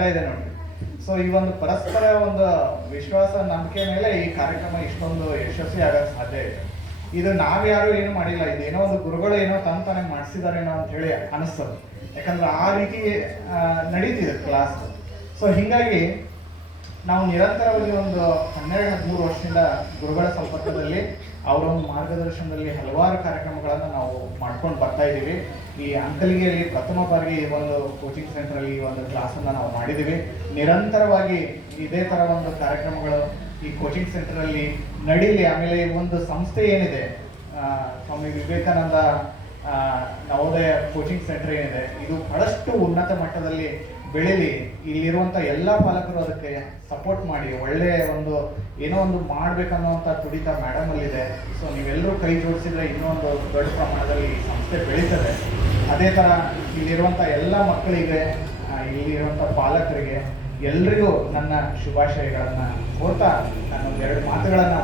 ಇದೆ ನೋಡಿ. ಸೊ ಈ ಒಂದು ಪರಸ್ಪರ ಒಂದು ವಿಶ್ವಾಸ ನಂಬಿಕೆ ಮೇಲೆ ಈ ಕಾರ್ಯಕ್ರಮ ಇಷ್ಟೊಂದು ಯಶಸ್ವಿ ಆಗಕ್ಕೆ ಸಾಧ್ಯ ಇದೆ. ಇದು ನಾವ್ಯಾರು ಏನು ಮಾಡಿಲ್ಲ, ಇದೇನೋ ಒಂದು ಗುರುಗಳು ಏನೋ ತಾನೇ ಮಾಡಿಸಿದಾರೇನೋ ಅಂತ ಹೇಳಿ ಅನಿಸ್ತದೆ. ಯಾಕಂದ್ರೆ ಆ ರೀತಿ ನಡೀತಿದೆ ಕ್ಲಾಸ್. ಸೊ ಹೀಗಾಗಿ ನಾವು ನಿರಂತರವಾಗಿ ಒಂದು 12-13 ವರ್ಷದಿಂದ ಗುರುಗಳ ಸಂಪರ್ಕದಲ್ಲಿ ಅವರ ಒಂದು ಮಾರ್ಗದರ್ಶನದಲ್ಲಿ ಹಲವಾರು ಕಾರ್ಯಕ್ರಮಗಳನ್ನು ನಾವು ಮಾಡ್ಕೊಂಡು ಬರ್ತಾ ಇದ್ದೀವಿ. ಈ ಅಂಕಲಿಗೆಯಲ್ಲಿ ಪ್ರಥಮ ಬಾರಿಗೆ ಈ ಒಂದು ಕೋಚಿಂಗ್ ಸೆಂಟರಲ್ಲಿ ಈ ಒಂದು ಕ್ಲಾಸನ್ನು ನಾವು ಮಾಡಿದ್ದೀವಿ. ನಿರಂತರವಾಗಿ ಇದೇ ಥರ ಒಂದು ಕಾರ್ಯಕ್ರಮಗಳು ಈ ಕೋಚಿಂಗ್ ಸೆಂಟರಲ್ಲಿ ನಡೀಲಿ. ಆಮೇಲೆ ಈ ಒಂದು ಸಂಸ್ಥೆ ಏನಿದೆ, ಸ್ವಾಮಿ ವಿವೇಕಾನಂದ ನವೋದಯ ಕೋಚಿಂಗ್ ಸೆಂಟರ್ ಏನಿದೆ, ಇದು ಬಹಳಷ್ಟು ಉನ್ನತ ಮಟ್ಟದಲ್ಲಿ ಬೆಳೀಲಿ. ಇಲ್ಲಿರುವಂಥ ಎಲ್ಲ ಪಾಲಕರು ಅದಕ್ಕೆ ಸಪೋರ್ಟ್ ಮಾಡಿ, ಒಳ್ಳೆಯ ಒಂದು ಏನೋ ಒಂದು ಮಾಡ್ಬೇಕನ್ನುವಂಥ ತುಡಿತ ಮೇಡಮಲ್ಲಿದೆ. ಸೊ ನೀವೆಲ್ಲರೂ ಕೈ ಜೋಡಿಸಿದ್ರೆ ಇನ್ನೂ ಒಂದು ದೊಡ್ಡ ಪ್ರಮಾಣದಲ್ಲಿ ಈ ಸಂಸ್ಥೆ ಬೆಳೀತದೆ. ಅದೇ ಥರ ಇಲ್ಲಿರುವಂಥ ಎಲ್ಲ ಮಕ್ಕಳಿಗೆ, ಇಲ್ಲಿರುವಂಥ ಪಾಲಕರಿಗೆ ಎಲ್ರಿಗೂ ನನ್ನ ಶುಭಾಶಯಗಳನ್ನು ಕೋರ್ತಾ ನಾನು 2 ಮಾತುಗಳನ್ನು